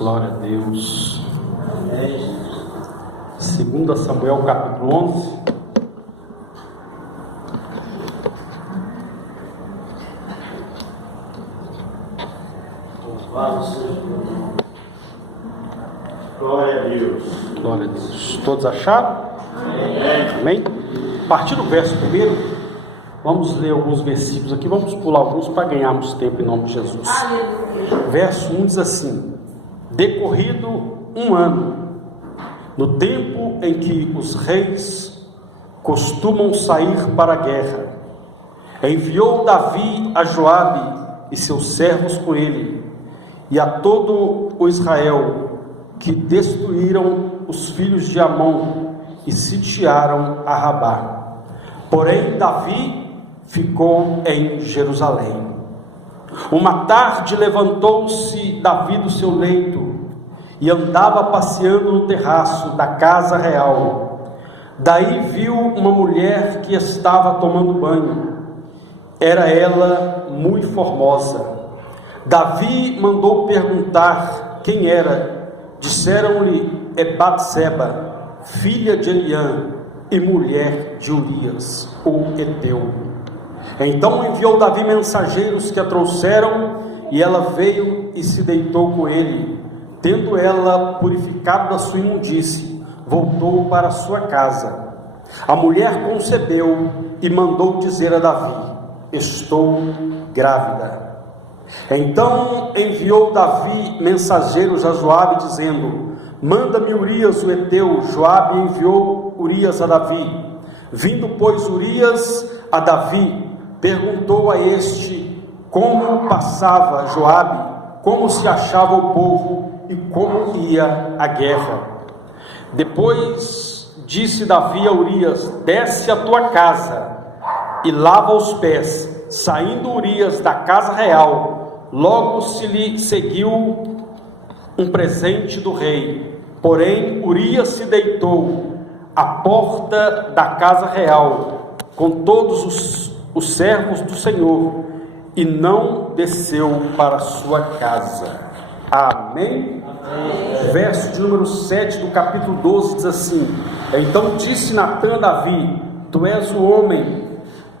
Glória a Deus. 2 Samuel capítulo 11. Glória a Deus. Glória a Deus. Todos acharam? Amém? A partir do verso 1, vamos ler alguns versículos aqui, vamos pular alguns para ganharmos tempo em nome de Jesus. Verso 1 diz assim: decorrido um ano, no tempo em que os reis costumam sair para a guerra, enviou Davi a Joabe e seus servos com ele, e a todo o Israel, que destruíram os filhos de Amon e sitiaram a Rabá. Porém Davi ficou em Jerusalém. Uma tarde levantou-se Davi do seu leito e andava passeando no terraço da casa real. Daí viu uma mulher que estava tomando banho. Era ela muito formosa. Davi mandou perguntar quem era. Disseram-lhe: é Batseba, filha de Eliã e mulher de Urias, o heteu. Então enviou Davi mensageiros que a trouxeram, e ela veio e se deitou com ele. Tendo ela purificado da sua imundície, voltou para sua casa. A mulher concebeu e mandou dizer a Davi: estou grávida. Então enviou Davi mensageiros a Joabe, dizendo: manda-me Urias o heteu. Joabe enviou Urias a Davi. Vindo, pois, Urias a Davi, perguntou a este como passava Joabe, como se achava o povo e como ia a guerra. Depois disse Davi a Urias: desce à tua casa e lava os pés. Saindo Urias da casa real, logo se lhe seguiu um presente do rei. Porém Urias se deitou à porta da casa real com todos os servos do Senhor, e não desceu para sua casa. Amém? Amém. Verso de número 7 do capítulo 12 diz assim: então disse Natã a Davi: tu és o homem,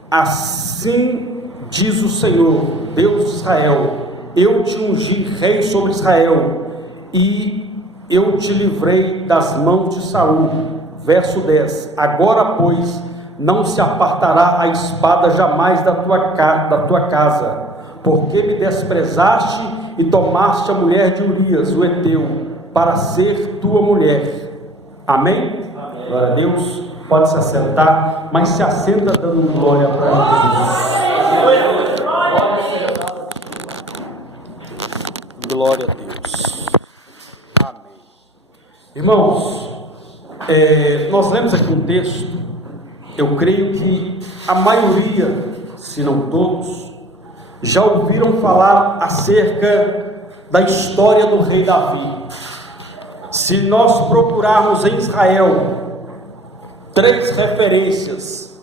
assim diz o Senhor, Deus de Israel: eu te ungi rei sobre Israel, e eu te livrei das mãos de Saul. Verso 10: agora, pois, não se apartará a espada jamais da tua casa, porque me desprezaste e tomaste a mulher de Urias, o heteu, para ser tua mulher. Amém? Amém. Glória a Deus. Pode se assentar, mas se assenta dando glória para Jesus. Glória a Deus. Amém. Irmãos, nós lemos aqui um texto. Eu creio que a maioria, se não todos, já ouviram falar acerca da história do rei Davi. Se nós procurarmos em Israel 3 referências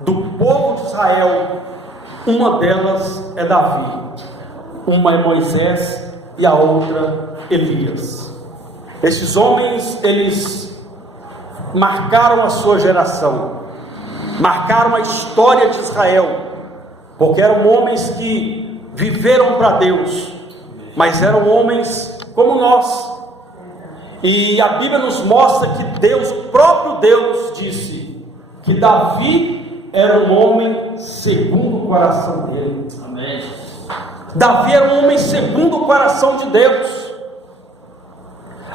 do povo de Israel, uma delas é Davi, uma é Moisés e a outra Elias. Esses homens, eles marcaram a sua geração, marcaram a história de Israel, porque eram homens que viveram para Deus, mas eram homens como nós. E a Bíblia nos mostra que Deus, o próprio Deus, disse que Davi era um homem segundo o coração dele. Amém. Davi era um homem segundo o coração de Deus.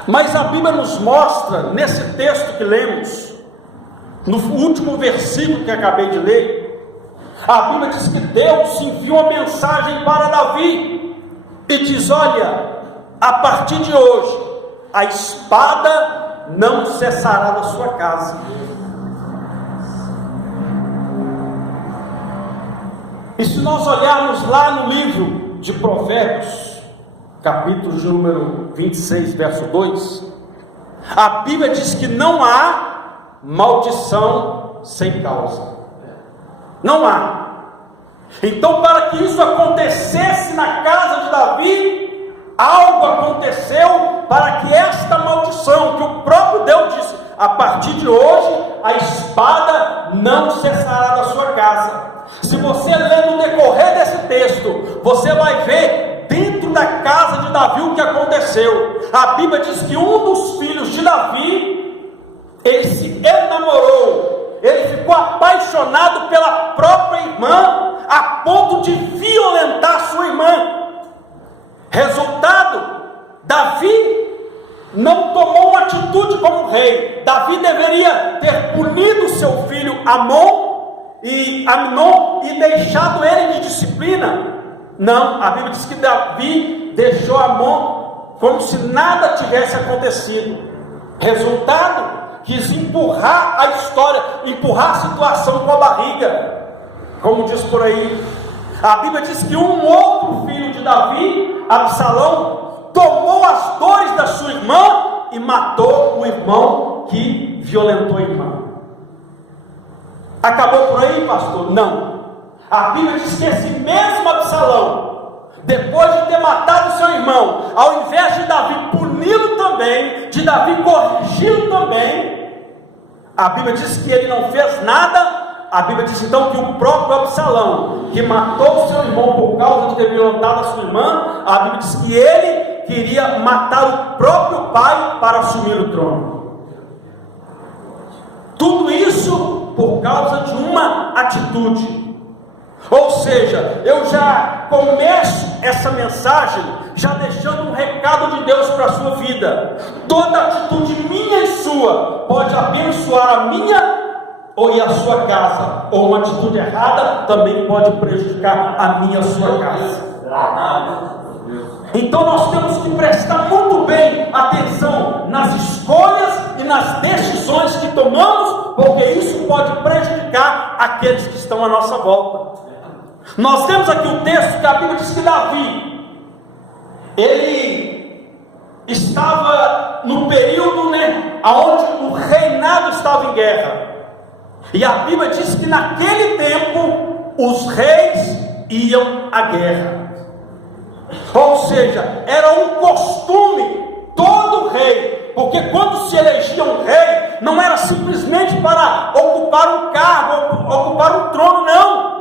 Mas a Bíblia nos mostra, nesse texto que lemos, no último versículo que acabei de ler, a Bíblia diz que Deus enviou uma mensagem para Davi e diz: olha, a partir de hoje a espada não cessará da sua casa. E se nós olharmos lá no livro de Provérbios, capítulo de número 26, verso 2, a Bíblia diz que não há maldição sem causa. Não há. Então, para que isso acontecesse na casa de Davi, algo aconteceu para que esta maldição, que o próprio Deus disse, a partir de hoje, a espada não cessará da sua casa. Se você ler no decorrer desse texto, você vai ver dentro da casa de Davi o que aconteceu. A Bíblia diz que um dos filhos de Davi, ele se enamorou, ele ficou apaixonado pela própria irmã, a ponto de violentar sua irmã. Resultado, Davi não tomou uma atitude como rei. Davi deveria ter punido seu filho Amnon e deixado ele de disciplina. Não, a Bíblia diz que Davi deixou Amnon como se nada tivesse acontecido. Resultado, quis empurrar a história, empurrar a situação com a barriga, como diz por aí. A Bíblia diz que um outro filho de Davi, Absalão, tomou as dores da sua irmã e matou o irmão que violentou a irmã. Acabou por aí, pastor? Não. A Bíblia diz que esse mesmo Absalão, depois de ter matado seu irmão, ao invés de Davi puni-lo também, de Davi corrigi-lo também, a Bíblia diz que ele não fez nada. A Bíblia diz então que o próprio Absalão, que matou seu irmão por causa de ter violentado a sua irmã, a Bíblia diz que ele queria matar o próprio pai para assumir o trono. Tudo isso por causa de uma atitude. Ou seja, eu já começo essa mensagem já deixando um recado de Deus para a sua vida. Toda atitude minha e sua pode abençoar a minha e a sua casa, ou uma atitude errada também pode prejudicar a minha e a sua casa. Então nós temos que prestar muito bem atenção nas escolhas e nas decisões que tomamos, porque isso pode prejudicar aqueles que estão à nossa volta. Nós temos aqui o texto que a Bíblia diz que Davi, ele estava no período, onde o reinado estava em guerra. E a Bíblia diz que naquele tempo os reis iam à guerra. Ou seja, era um costume todo rei, porque quando se elegia um rei, não era simplesmente para ocupar um cargo, ocupar um trono, não.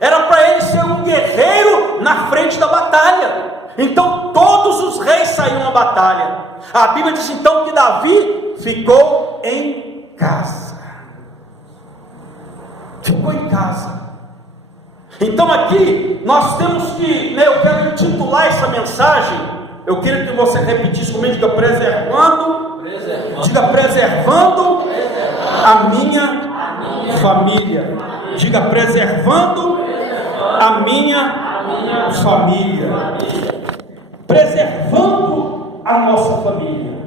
Era para ele ser um guerreiro na frente da batalha. Então todos os reis saíam à batalha. A Bíblia diz então que Davi ficou em casa. Ficou em casa. Então aqui nós temos que, eu quero intitular essa mensagem. Eu queria que você repetisse comigo, diga preservando, diga preservando a minha família. Diga preservando a minha família. Preservando a nossa família.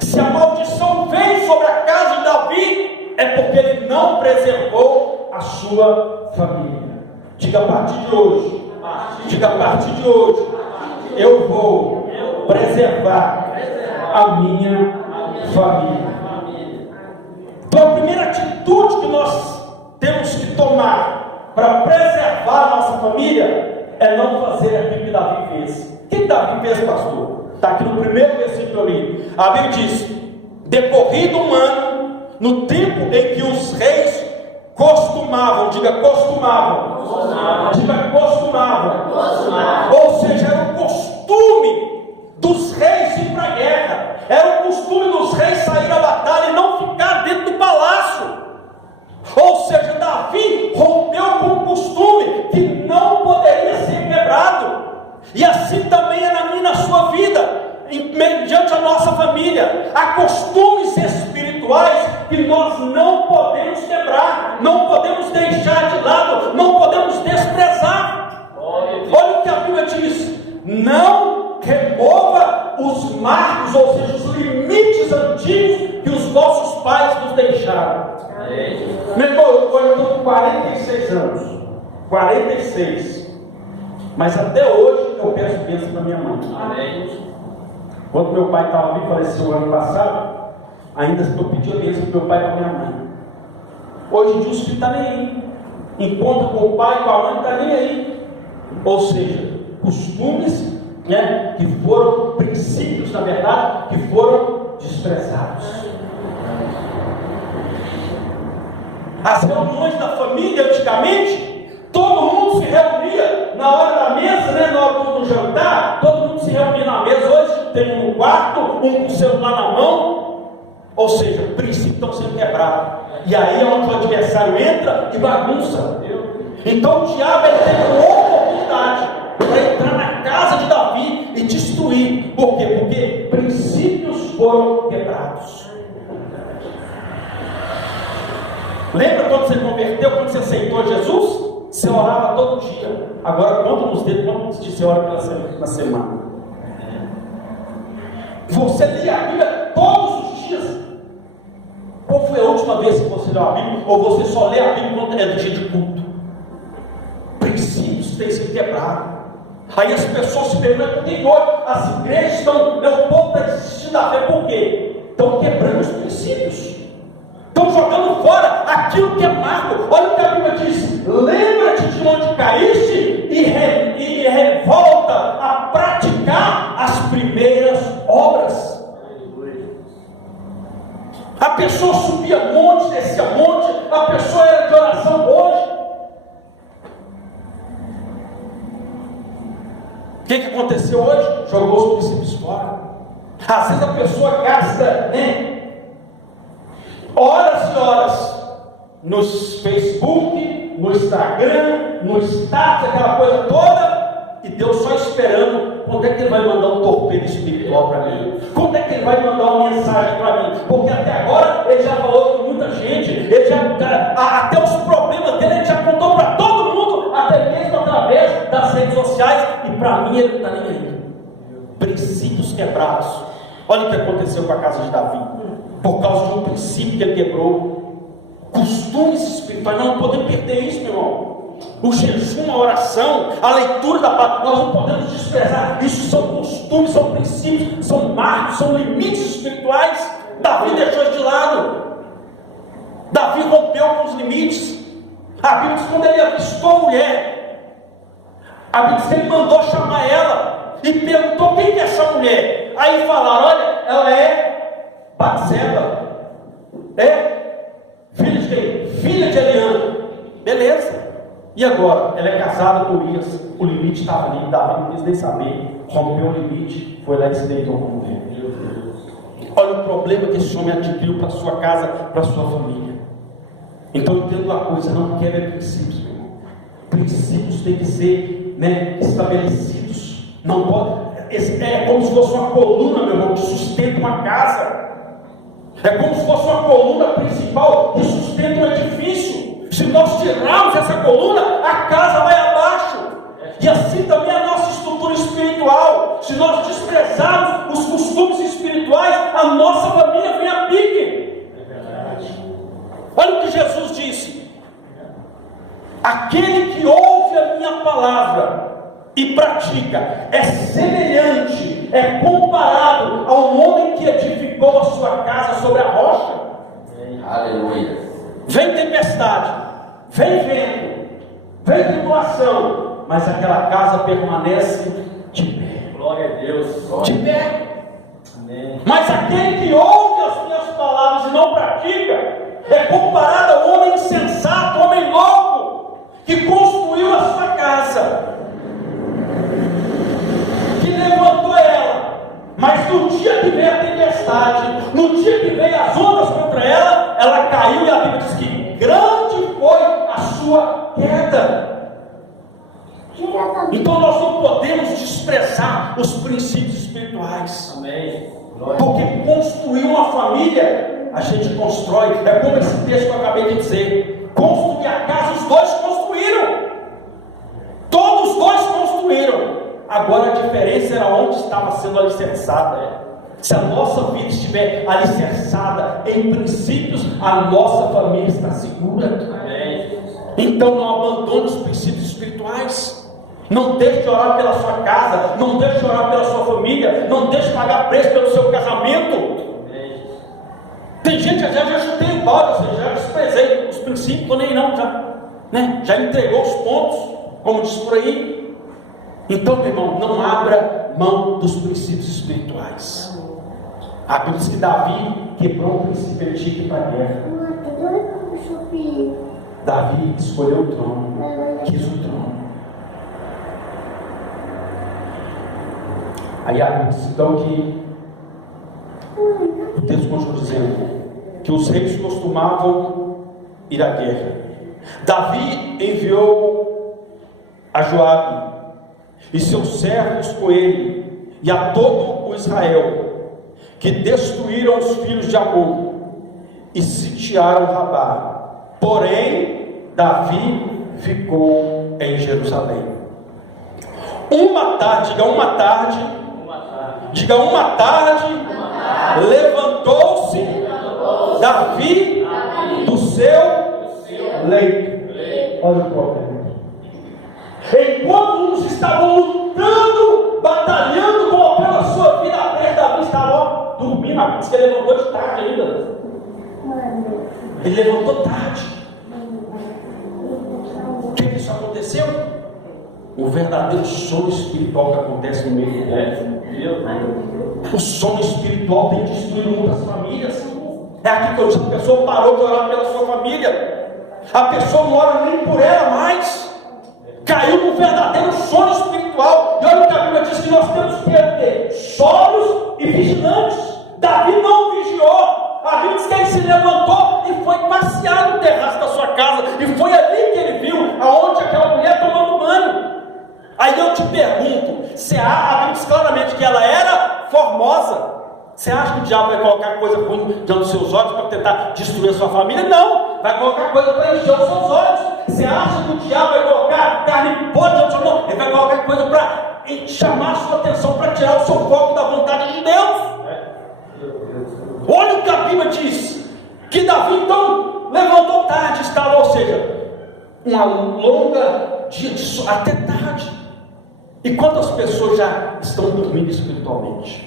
Se a maldição veio sobre a casa de Davi, é porque ele não preservou a sua família. Diga a partir de hoje. Diga a partir de hoje. Eu vou preservar a minha família. Então a primeira atitude que nós temos que tomar para preservar a nossa família é não fazer aquilo que Davi fez. O que Davi fez, pastor? Está aqui no primeiro versículo que eu li. A Bíblia diz: decorrido um ano, no tempo em que os reis costumavam, diga costumavam, diga costumavam, ou seja, era o costume dos reis ir para a guerra, era o costume dos reis sair à batalha e não ficar dentro do palácio. Ou seja, Davi rompeu com um costume que não poderia ser quebrado. E assim também é na minha e na sua vida, mediante a nossa família. Há costumes espirituais que nós não podemos quebrar, não podemos deixar de lado, não podemos desprezar. Olha o que a Bíblia diz: não remova os marcos, ou seja, os limites antigos que os vossos pais nos deixaram. Meu irmão, eu estou com 46 anos, 46, mas até hoje eu peço bênção para minha mãe. Quando meu pai estava vivo, faleceu ano passado, ainda eu pedi a bênção para meu pai e para minha mãe. Hoje em dia os filhos estão nem aí, encontra com o pai e com a mãe, não está nem aí. Ou seja, costumes né, que foram princípios, na verdade, que foram desprezados. As reuniões da família, antigamente, todo mundo se reunia na hora da mesa, né, na hora do jantar, todo mundo se reunia na mesa. Hoje tem um no quarto, um com o celular na mão, ou seja, princípios estão sendo quebrados. E aí é onde o adversário entra e bagunça. Então o diabo teve uma oportunidade para entrar na casa de Davi e destruir. Por quê? Porque princípios foram quebrados. Lembra quando você converteu, quando você aceitou Jesus? Você orava todo dia. Agora conta nos dedos quantos dias você ora na semana. Você lia a Bíblia todos os dias. Qual foi a última vez que você leu a Bíblia? Ou você só lê a Bíblia quando é do dia de culto? Princípios têm sido quebrados. Aí as pessoas se perguntam: tem hoje as igrejas estão, o povo está desistindo da fé. Por quê? Estão quebrando os princípios, estão jogando fora aquilo que é marco. Olha o que a Bíblia diz: lembra-te de onde caíste e revolta a praticar as primeiras obras. A pessoa subia monte, descia monte, a pessoa era de oração hoje. O que aconteceu hoje? Jogou os princípios fora. Às vezes a pessoa gasta, né, horas e horas no Facebook, no Instagram, no status, aquela coisa toda, e Deus só esperando quando é que Ele vai mandar um torpedo espiritual para mim, quando é que Ele vai mandar uma mensagem para mim, porque até agora Ele já falou com muita gente, Ele já, até os problemas dele Ele já contou para todo mundo, até mesmo através das redes sociais, e para mim Ele não está nem aí. Princípios quebrados. Olha o que aconteceu com a casa de Davi, por causa de um princípio que ele quebrou. Costumes espirituais, nós não podemos perder isso, meu irmão. O jejum, a oração, a leitura da palavra, nós não podemos desprezar. Isso são costumes, são princípios, são marcos, são limites espirituais. Davi deixou isso de lado. Davi rompeu com os limites. A Bíblia diz que quando ele avistou a mulher, a Bíblia diz que ele mandou chamar ela e perguntou: quem que é essa mulher? Aí falaram: olha, ela é Batseba, filha de quem? Filha de Eliana. Beleza. E agora? Ela é casada com Urias. O limite estava ali. Davi não quis nem saber. Rompeu o limite. Foi lá e se deitou com a mulher. Olha o problema que esse homem adquiriu para sua casa, para sua família. Então entenda uma coisa: não quebre princípios, meu irmão. Princípios têm que ser, né, estabelecidos. Não pode. É como se fosse uma coluna, meu irmão, que sustenta uma casa. É como se fosse uma coluna principal que sustenta um edifício. Se nós tirarmos essa coluna, a casa vai abaixo. E assim também a nossa estrutura espiritual. Se nós desprezarmos os costumes espirituais, a nossa família vem a pique. Olha o que Jesus disse: aquele que ouve a minha palavra e pratica é semelhante, é comparado ao homem que edificou a sua casa sobre a rocha. Aleluia. Vem tempestade, vem vento, vem tribulação, mas aquela casa permanece de pé. Glória a Deus. De pé. Amém. Mas aquele que ouve as minhas palavras e não pratica é comparado ao homem insensato, homem louco, que construiu a sua casa, que levantou ela, mas no dia que veio a tempestade, no dia que veio as ondas contra ela, ela caiu, e a Bíblia diz que grande foi a sua queda. Então nós não podemos desprezar os princípios espirituais. Amém. Porque construir uma família, a gente constrói. É como esse texto que eu acabei de dizer: construir a casa, os dois construíram. Todos os dois construíram. Agora a diferença era onde estava sendo alicerçada. Se a nossa vida estiver alicerçada em princípios, a nossa família está segura. Amém. Então não abandone os princípios espirituais. Não deixe de orar pela sua casa, não deixe de orar pela sua família, não deixe de pagar preço pelo seu casamento. Amém. Tem gente que já chutei o balde, já desprezei os princípios, nem não, já entregou os pontos, como diz por aí. Então, meu irmão, não abra mão dos princípios espirituais. A Bíblia diz que Davi quebrou o princípio, ele tinha que ir para a guerra. Davi escolheu o trono, quis o trono. Aí a Bíblia diz então que o texto continua dizendo que os reis costumavam ir à guerra. Davi enviou a Joabe e seus servos com ele e a todo o Israel, que destruíram os filhos de Amon e sitiaram Rabá. Porém, Davi ficou em Jerusalém. Uma tarde, levantou-se Davi do seu leito. Olha o problema. Enquanto uns estavam lutando, batalhando pela sua vida, Davi estava dormindo. A Bíblia diz que ele levantou de tarde ainda. Ele levantou tarde. O que isso aconteceu? O verdadeiro sono espiritual que acontece no meio do povo. O sono espiritual tem destruído muitas famílias. É aqui que eu disse: a pessoa parou de orar pela sua família. A pessoa não ora nem por ela mais. Caiu no verdadeiro sono espiritual. E olha o que a Bíblia diz: que nós temos que ter sóbrios e vigilantes. Davi não vigiou. A Bíblia diz que ele se levantou e foi passear no terraço da sua casa. E foi ali que ele viu aonde aquela mulher tomando banho. Aí eu te pergunto, a Bíblia diz claramente que ela era formosa. Você acha que o diabo vai colocar coisa ruim diante dos seus olhos para tentar destruir a sua família? Não, vai colocar coisa para encher os seus olhos. Você acha que o diabo vai colocar carne podre diante do seu olho? Ele vai colocar coisa para chamar a sua atenção, para tirar o seu foco da vontade de Deus. Olha o que a Bíblia diz, que Davi então levantou tarde, estava, ou seja, uma longa dia de sono, até tarde. E quantas pessoas já estão dormindo espiritualmente?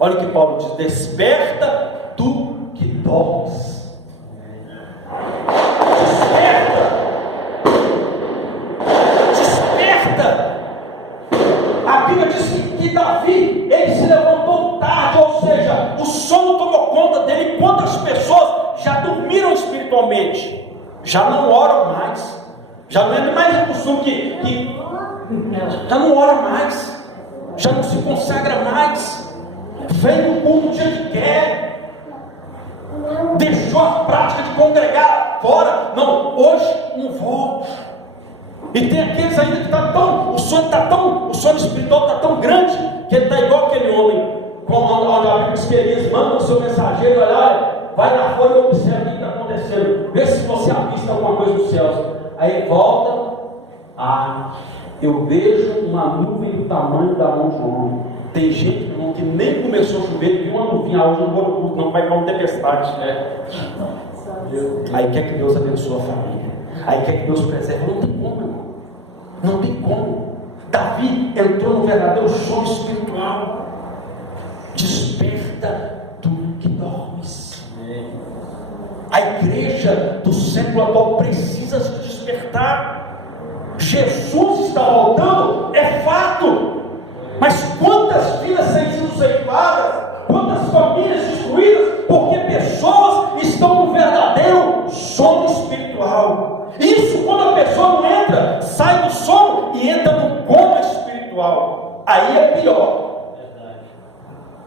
Olha o que Paulo diz: desperta tu que dormes. Desperta. A Bíblia diz que Davi, ele se levantou tarde, ou seja, o sono tomou conta dele. Quantas pessoas já dormiram espiritualmente, já não oram mais, já não é mais o costume que já não ora mais, já não se consagra mais, vem no culto o dia que quer, deixou a prática de congregar fora. Não, hoje não vou. E tem aqueles ainda que está tão, o sono espiritual está tão grande, que ele está igual aquele homem, onde a Bíblia diz que eles mandam o seu mensageiro: olha, vai lá fora e observa o que está acontecendo, vê se você avista alguma coisa dos céus. Aí ele volta: eu vejo uma nuvem do tamanho da mão de um homem. Tem gente, irmão, que nem começou a chover, e viu uma nuvem: hoje não vou no culto, não, vai ficar uma tempestade. Aí quer que Deus abençoe a família, aí quer que Deus preserve. Não tem como, irmão, não tem como. Davi entrou no verdadeiro sono espiritual. Desperta tu que dormes. A igreja do século atual precisa se despertar. Jesus está voltando, é fato. Mas quantas vidas têm sido ceifadas, quantas famílias destruídas, porque pessoas estão no verdadeiro sono espiritual. Isso quando a pessoa não entra, sai do sono e entra no coma espiritual. Aí é pior.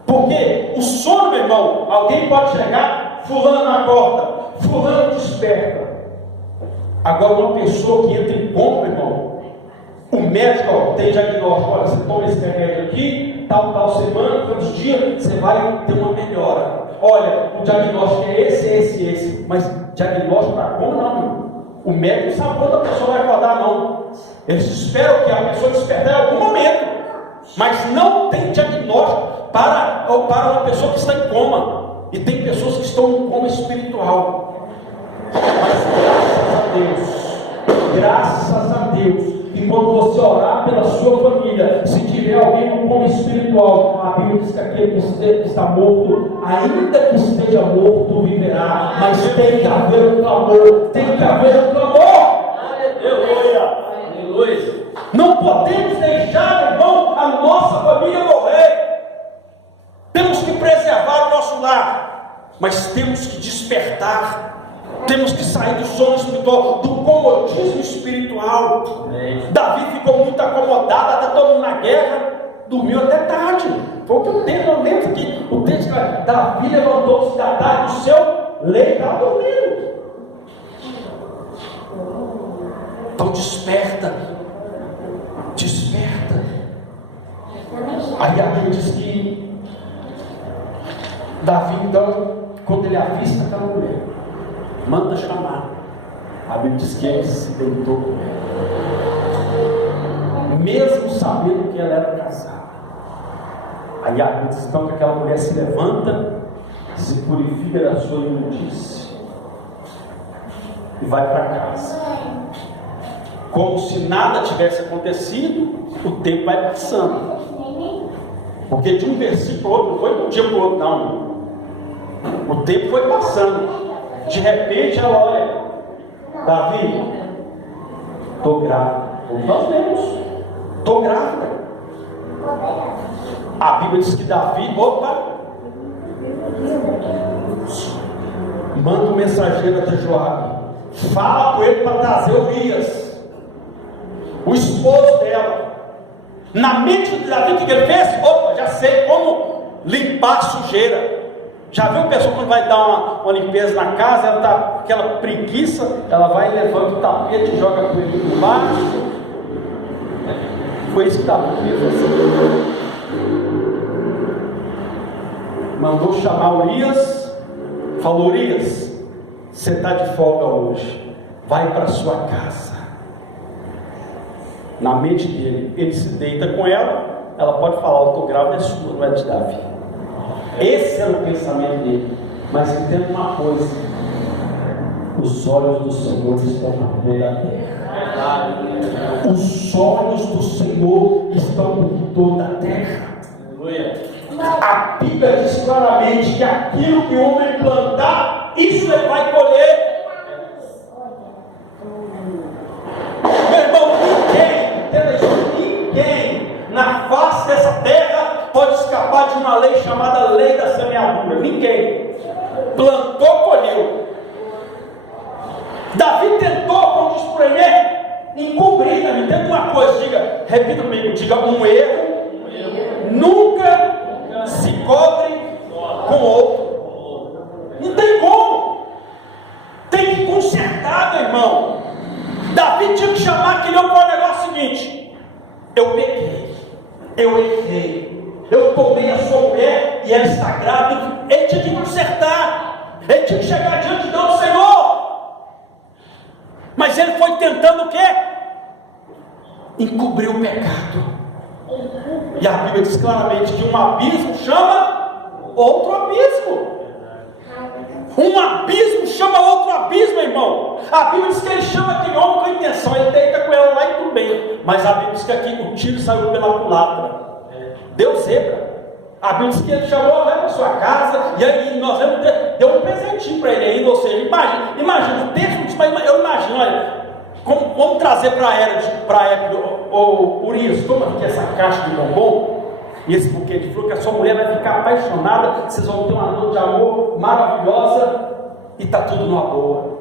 Porque o sono, meu irmão, alguém pode chegar: fulano acorda, fulano desperta. Agora, uma pessoa que entra em coma, meu irmão, o médico tem diagnóstico: olha, você toma esse remédio aqui, tal semana, tantos dias, você vai ter uma melhora. Olha, o diagnóstico é esse. Mas diagnóstico para coma, não, meu irmão. O médico não sabe quando a pessoa vai acordar, não. Eles esperam que a pessoa despertar em algum momento, mas não tem diagnóstico para uma pessoa que está em coma. E tem pessoas que estão em coma espiritual. Mas graças a Deus, e quando você orar pela sua família, se tiver alguém com coma espiritual, a Bíblia diz que aquele que está morto, ainda que esteja morto, viverá. Mas tem que haver um clamor, tem que haver um clamor. Aleluia, aleluia. Não podemos deixar, irmão, a nossa família morrer. Temos que preservar o nosso lar, mas temos que despertar. Temos que sair do sono espiritual, do comodismo espiritual. Davi ficou muito acomodado, está todo mundo na guerra, dormiu até tarde. Foi o que o texto, eu lembro aqui, o texto que Davi levantou-se da tarde do seu leito, estava dormindo. Então desperta. Aí a Bíblia diz que Davi, então, quando ele avista aquela mulher, manda chamar. A Bíblia diz que ele se deitou com ela, mesmo sabendo que ela era casada. Aí a Bíblia diz então que aquela mulher se levanta, se purifica da sua imundície e vai para casa, como se nada tivesse acontecido. O tempo vai passando, porque de um versículo para o outro, não foi de um dia para o outro, não. O tempo foi passando. De repente ela olha: Davi, estou grávida. Nós vemos, estou grávida. A Bíblia diz que Davi, manda um mensageiro até Joabe, fala com ele para trazer Urias, o esposo dela. Na mente de Davi, o que ele fez? Já sei como limpar a sujeira. Já viu a pessoa quando vai dar uma limpeza na casa, ela está com aquela preguiça, ela vai levando o tapete e joga por ele por baixo. Foi isso que Davi fez. Mandou chamar Urias, falou: Urias, você está de folga hoje, vai para sua casa. Na mente dele, ele se deita com ela, ela pode falar: eu estou grávida, é sua, não é de Davi. Esse era o pensamento dele. Mas entenda uma coisa: os olhos do Senhor estão na toda a terra. Os olhos do Senhor estão por toda a terra. A Bíblia diz claramente que aquilo que o homem plantar, isso ele vai colher. Meu irmão, ninguém na face dessa terra pode escapar de uma lei chamada lei da semeadura. Ninguém. Plantou, colheu. Davi tentou, como diz por aí, encobrir. Me entenda uma coisa, repita comigo, diga: um erro nunca se cobre com outro. Não tem como. Tem que consertar, meu irmão. Davi tinha que chamar aquele homem para o negócio seguinte: eu pequei, eu errei, eu tomei a sua mulher e ela está grávida. Ele tinha que consertar, ele tinha que chegar diante de Deus: Senhor. Mas ele foi tentando o quê? Encobrir o pecado. E a Bíblia diz claramente que um abismo chama outro abismo. Um abismo chama outro abismo, irmão. A Bíblia diz que ele chama aquele homem com a intenção, ele deita com ela lá e tudo bem. Mas a Bíblia diz que aqui o tiro saiu pela culatra. Deu zebra. A Bíblia diz que ele chamou, vai para sua casa, e aí nós deu um presentinho para ele ainda. Ou seja, imagina, o texto diz, mas eu imagino, olha, vamos trazer para a época, Urias, toma aqui essa caixa de bombom e esse buquê de flor, que a sua mulher vai ficar apaixonada, vocês vão ter uma noite de amor maravilhosa e está tudo numa boa.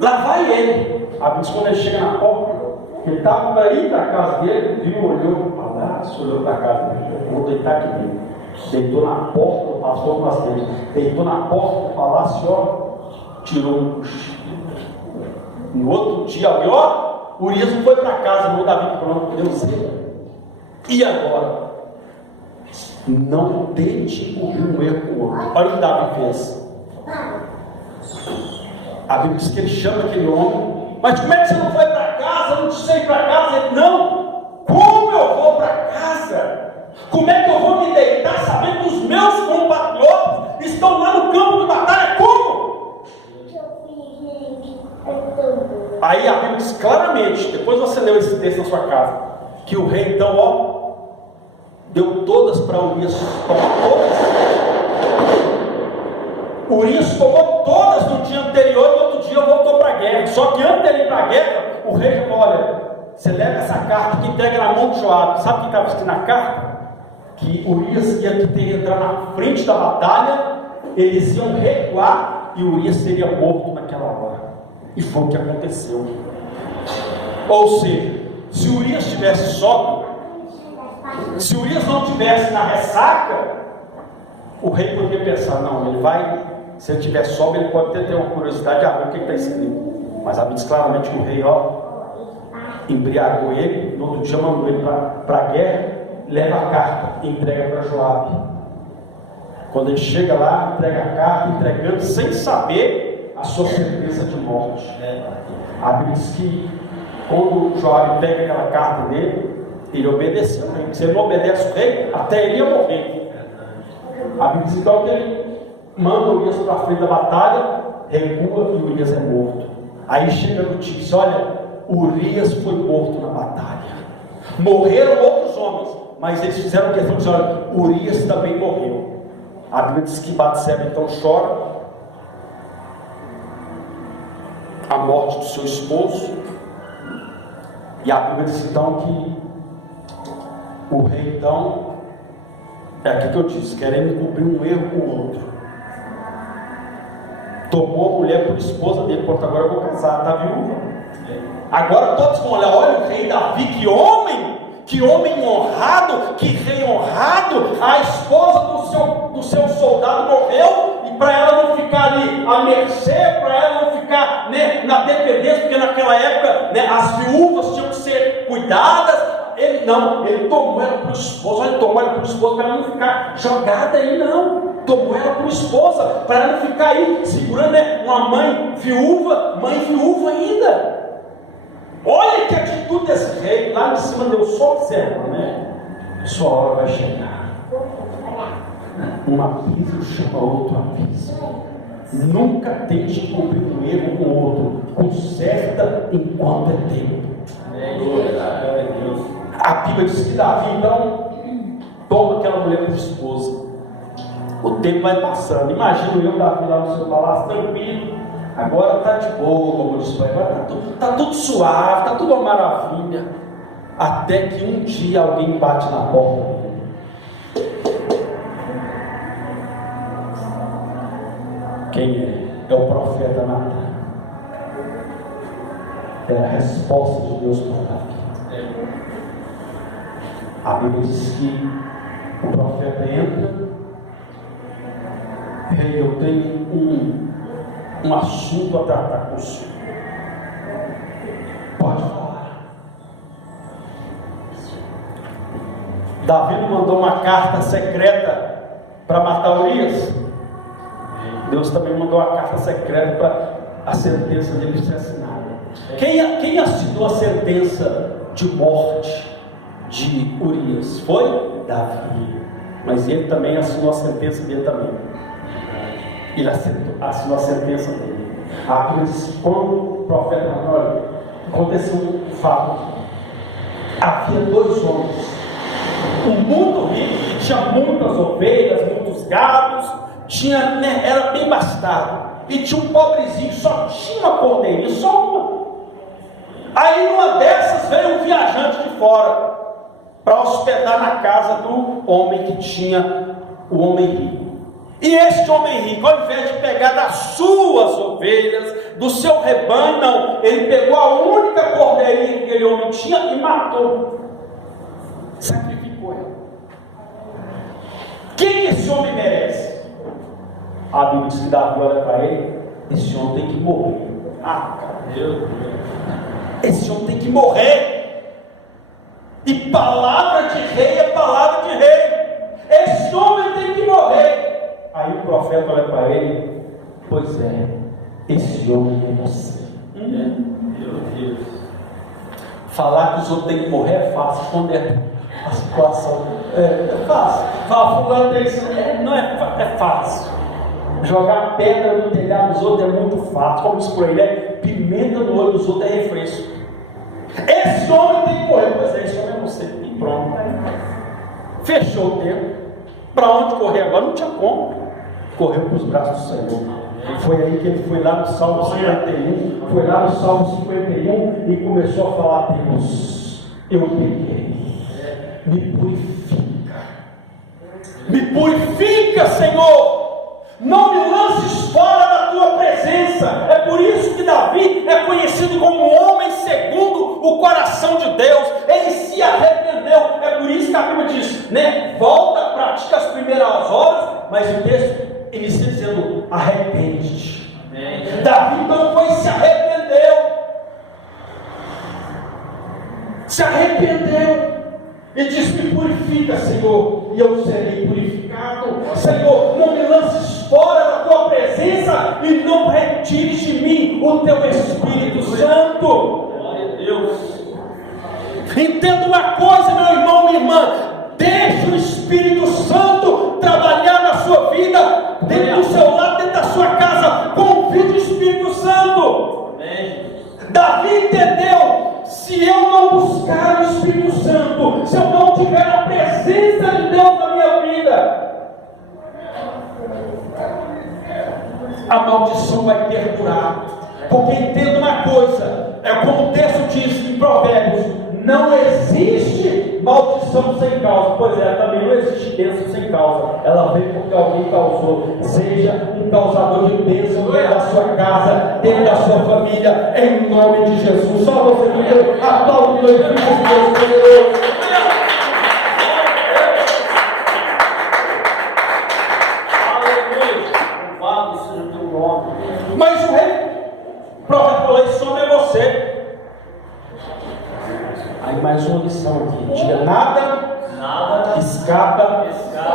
Lá vai ele. A Bíblia diz, quando ele chega na porta, ele estava para ir para a casa dele, viu, olhou, abraço, olhou para a casa dele, vou deitar aqui dentro. Deitou na porta, o pastor bastante, deitou na porta do palácio, tirou um cochilo. No outro dia, Urias não foi para casa, não. Davi pronto, deu zelo. E agora? Não tente encobrir um erro com o outro. Olha o que Davi fez. A Bíblia diz que ele chama aquele homem: mas como é que você não foi para casa? Eu não te sei para casa. Ele: não. Como eu vou para casa? Como é que eu vou me deitar sabendo que os meus compatriotas estão lá no campo de batalha? Como? Aí a Bíblia diz claramente, depois você leu esse texto na sua casa, que o rei então, deu todas para Urias, tomou todas. Urias tomou todas no dia anterior e no outro dia voltou para a guerra. Só que antes dele ir para a guerra, o rei falou: olha, você leva essa carta que entrega na mão de Joabe. Sabe o que estava escrito na carta? Que Urias ia ter que entrar na frente da batalha, eles iam recuar e Urias seria morto naquela hora. E foi o que aconteceu. Ou seja, se Urias tivesse sóbrio, se Urias não tivesse na ressaca, o rei poderia pensar, não, ele vai, se ele tiver sóbrio, ele pode ter uma curiosidade de ver o que está escrito. Mas a Bíblia diz claramente que o rei, embriagou ele, no outro dia mandou ele para a guerra, leva a carta e entrega para Joabe. Quando ele chega lá, entrega a carta, entregando sem saber a sua sentença de morte. A Bíblia diz que quando Joabe pega aquela carta dele, ele obedeceu o rei. Se ele não obedece o rei, até ele ia morrer. A Bíblia diz então que ele manda Urias para a frente da batalha, recua e Urias é morto. Aí chega a notícia, olha, Urias foi morto na batalha. Morreram outros homens, mas eles fizeram questão de dizer, olha, Urias também morreu. A Bíblia diz que Batseba então chora a morte do seu esposo. E a Bíblia diz então que o rei então, é aqui que eu disse, querendo cobrir um erro com o outro, tomou a mulher por esposa dele. Pronto, agora eu vou casar, está viúva. Agora todos vão olhar, olha o rei Davi, que homem honrado, que rei honrado. A esposa do seu soldado morreu, e para ela não ficar ali à mercê, para ela não ficar, na dependência, porque naquela época, as viúvas tinham que ser cuidadas. Ele tomou ela por esposa, para ela não ficar jogada aí, não. Tomou ela por esposa, para ela não ficar aí segurando, uma mãe viúva ainda. Olha que atitude desse rei. Lá em cima Deus só observa, sua hora vai chegar. Um abismo chama outro abismo. Nunca tente cobrir um erro com o outro. Conserta enquanto é tempo. A Bíblia diz que Davi então toma aquela mulher por esposa. O tempo vai passando. Imagino eu, Davi, lá no seu palácio, tranquilo. Agora está de boa, como diz o pai. Agora está tudo suave, está tudo uma maravilha. Até que um dia alguém bate na porta dele. Quem é? É o profeta Natan. É a resposta de Deus para Davi. A Bíblia diz que o profeta entra. Rei, eu tenho um assunto a tratar com o senhor. Pode falar. Davi não mandou uma carta secreta para matar Urias? Deus também mandou uma carta secreta para a sentença dele ser assinada. Quem assinou a sentença de morte de Urias? Foi Davi. Mas ele também assinou a sentença dele também. Ele assinou a sentença dele. A Bíblia diz que quando o profeta olha, aconteceu um fato. Havia dois homens, um muito rico, que tinha muitas ovelhas, muitos gados, era bem bastardo. E tinha um pobrezinho, só tinha uma cordeirinha, só uma. Aí numa dessas veio um viajante de fora para hospedar na casa do homem que tinha o homem rico. E este homem rico, ao invés de pegar das suas ovelhas, do seu rebanho, não, ele pegou a única cordeirinha que aquele homem tinha e matou, sacrificou ela. O que esse homem merece? A Bíblia diz que Davi olha para ele, esse homem tem que morrer. Esse homem tem que morrer. E palavra de rei é palavra de rei. Esse homem tem que morrer. Aí o profeta olha para ele, pois é, esse homem é você. Meu Deus. Falar que os outros têm que morrer é fácil, quando é a situação é fácil. Falar fulano tem que não é fácil. Jogar pedra no telhado dos outros é muito fácil. Como diz por aí, pimenta no olho dos outros é refresco. Esse homem tem que morrer, pois é, esse homem é você. E pronto. Fechou o tempo. Para onde correr agora? Não tinha como. Correu para os braços do Senhor. Foi aí que ele foi lá no Salmo 51, e começou a falar: Deus, eu peguei, me purifica, Senhor, não me lances fora da tua presença. É por isso que Davi é conhecido como um homem segundo o coração de Deus. Ele se arrependeu. É por isso que a Bíblia diz, né? Volta, pratica as primeiras horas, mas o texto inicia dizendo: arrepende-te. Davi então foi e se arrependeu e diz: me purifica, Senhor, e eu serei purificado. Senhor, não me lances fora da tua presença e não retires de mim o teu Espírito Santo. Glória a Deus. Entenda uma coisa, meu irmão, minha irmã: deixe o Espírito Santo trabalhar na sua vida, dentro do seu lar, dentro da sua casa. Convide o Espírito Santo. Davi entendeu: se eu não buscar o Espírito Santo, se eu não tiver a presença de Deus na minha vida, a maldição vai perdurar. Porque entenda uma coisa, é como o texto diz em Provérbios: não existe maldição sem causa. Pois é, também não existe bênção sem causa. Ela vem porque alguém causou. Seja um causador de bênção dentro da sua casa, dentro da sua família, em nome de Jesus. Só você que aplaude o Deus poderoso. Mas o profeta falou: esse homem é você. Aí mais uma lição aqui: diga nada escapa